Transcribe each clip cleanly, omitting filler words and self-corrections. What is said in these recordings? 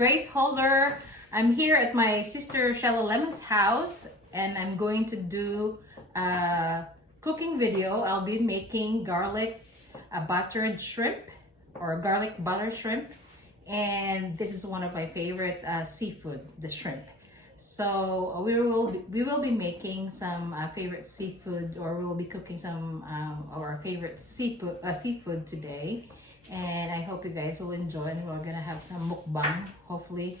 Grace Holder. I'm here at my sister Shella Lemon's house and I'm going to do a cooking video. I'll be making garlic buttered shrimp or garlic butter shrimp, and this is one of my favorite seafood, the shrimp. So we will be making some favorite seafood, or we will be cooking some of our favorite seafood today. And I hope you guys will enjoy, and we're gonna have some mukbang hopefully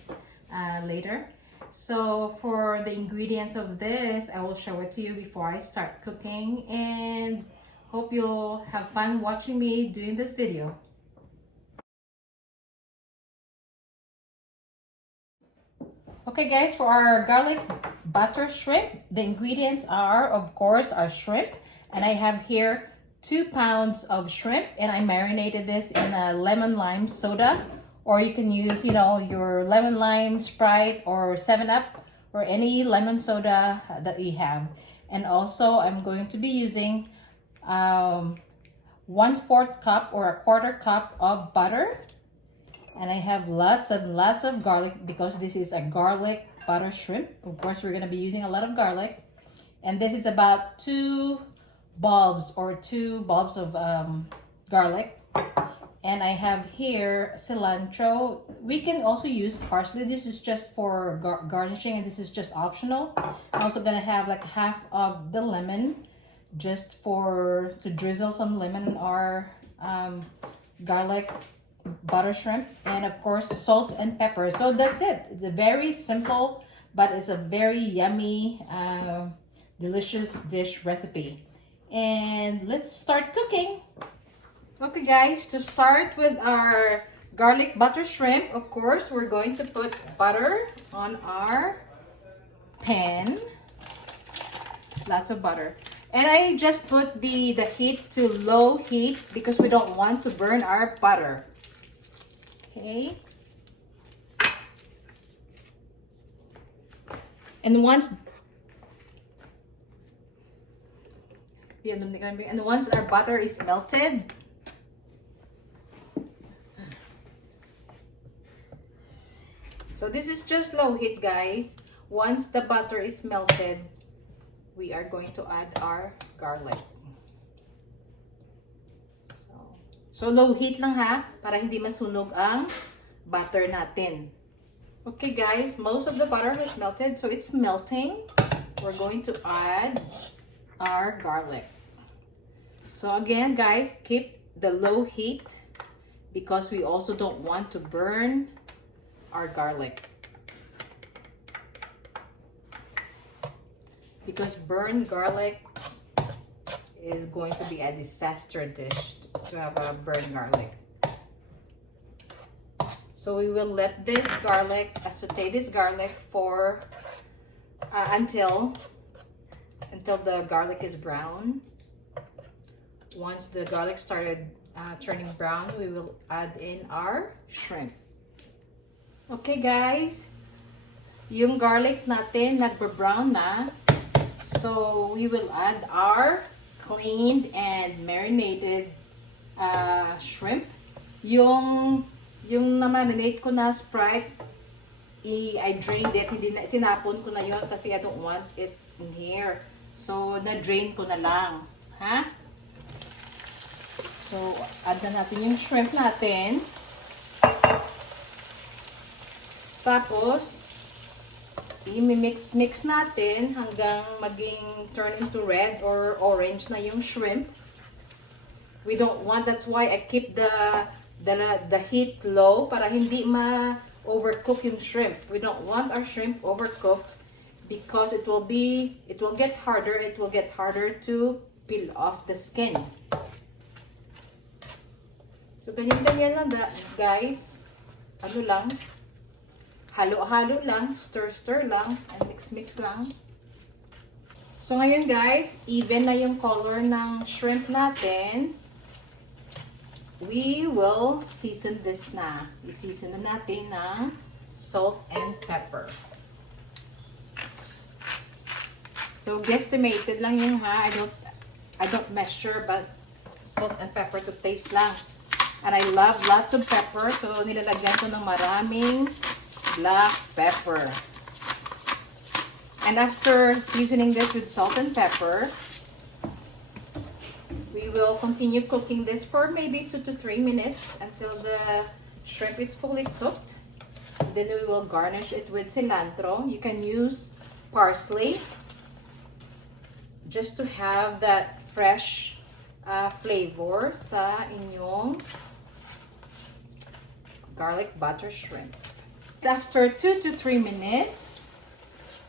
later. So for the ingredients of this, I will show it to you before I start cooking, and hope you'll have fun watching me doing this video. Okay guys, for our garlic butter shrimp, the ingredients are, of course, our shrimp, and I have here 2 pounds of shrimp, and I marinated this in a lemon lime soda, or you can use, your lemon lime, Sprite, or 7-Up, or any lemon soda that you have. And also I'm going to be using 1/4 cup or 1/4 cup of butter, and I have lots and lots of garlic because this is a garlic butter shrimp. Of course, we're going to be using a lot of garlic, and this is about 2 bulbs of garlic. And I have here cilantro. We can also use parsley. This is just for garnishing, and this is just optional. I'm also gonna have like half of the lemon, just to drizzle some lemon or garlic butter shrimp, and of course salt and pepper. So that's it. It's a very simple, but it's a very yummy, delicious dish recipe. And let's start cooking. Okay guys, to start with our garlic butter shrimp, of course, we're going to put butter on our pan. Lots of butter. And I just put the heat to low heat because we don't want to burn our butter. Okay. And once our butter is melted, so this is just low heat guys. Once the butter is melted, we are going to add our garlic. So low heat lang ha, para hindi masunog ang butter natin. Okay guys, most of the butter has melted, so it's melting. We're going to add our garlic. So again guys, keep the low heat because we also don't want to burn our garlic, because burned garlic is going to be a disaster dish to have a burned garlic. So we will let this garlic, saute this garlic for until the garlic is brown. Once the garlic started turning brown, we will add in our shrimp. Okay guys, yung garlic natin nagbe-brown na. So we will add our cleaned and marinated shrimp. Yung na-marinate ko na Sprite, I drained it. Tinapon ko na yon kasi I don't want it in here. So na-drain ko na lang. Ha? So add na natin yung shrimp natin. Tapos i-mix natin hanggang maging turn into red or orange na yung shrimp. We don't want, that's why I keep the heat low para hindi overcook yung shrimp. We don't want our shrimp overcooked because it will get harder to peel off the skin. So ganyan lang guys. Ano lang, halo-halo lang, stir lang, and mix lang. So ngayon guys, even na yung color ng shrimp natin. We will season this na. I-season na natin ng salt and pepper. So guesstimated lang yung I don't measure, but salt and pepper to taste lang. And I love lots of pepper. So, nilalagyan ko ng maraming black pepper. And after seasoning this with salt and pepper, we will continue cooking this for maybe 2 to 3 minutes until the shrimp is fully cooked. Then we will garnish it with cilantro. You can use parsley just to have that fresh flavor sa inyong garlic butter shrimp. After 2 to 3 minutes,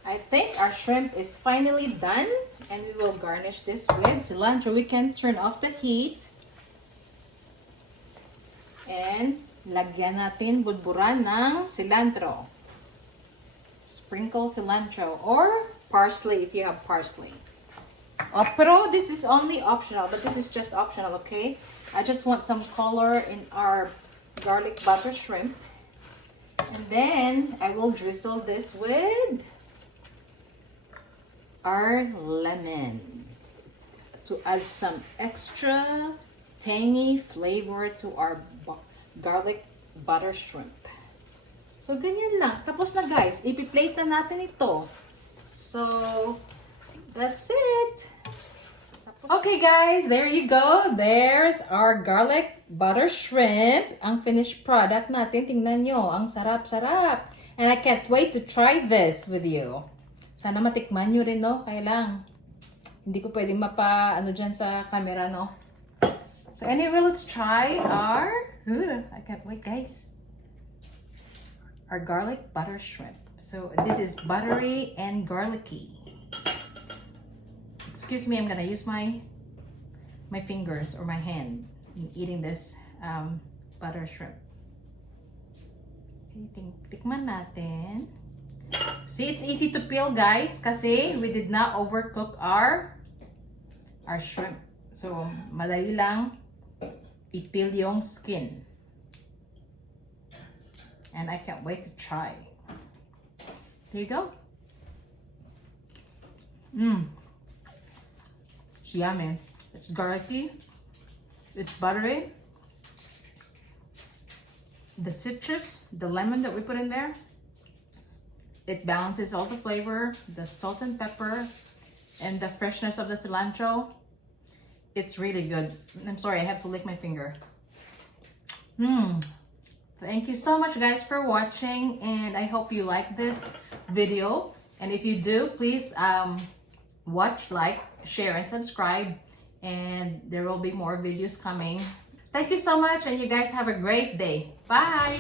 I think our shrimp is finally done, and we will garnish this with cilantro. We can turn off the heat and lagyan natin budburan ng cilantro. Sprinkle cilantro or parsley if you have parsley. Pero this is only optional, but this is just optional, okay? I just want some color in our garlic butter shrimp. And then I will drizzle this with our lemon to add some extra tangy flavor to our garlic butter shrimp. So ganyan lang. Tapos na guys. Ipi-plate na natin ito. So that's it. Okay guys, there you go. There's our garlic butter shrimp. Ang finished product natin. Tingnan nyo. Ang sarap-sarap. And I can't wait to try this with you. Sana matikman nyo rin, no? Kaya lang, hindi ko pwedeng ano dyan sa camera, no? So anyway, let's try our, I can't wait, guys. Our garlic butter shrimp. So this is buttery and garlicky. Excuse me, I'm gonna use my fingers or my hand in eating this butter shrimp. Okay, tikman natin. See, it's easy to peel, guys, kasi we did not overcook our shrimp. So, madali lang i-peel yung skin. And I can't wait to try. There you go. It's yummy. It's garlicky. It's buttery. The citrus, the lemon that we put in there, it balances all the flavor, the salt and pepper, and the freshness of the cilantro. It's really good. I'm sorry, I have to lick my finger. Thank you so much, guys, for watching, and I hope you like this video. And if you do, please watch, like, share, and subscribe, and there will be more videos coming. Thank you so much, and you guys have a great day. Bye!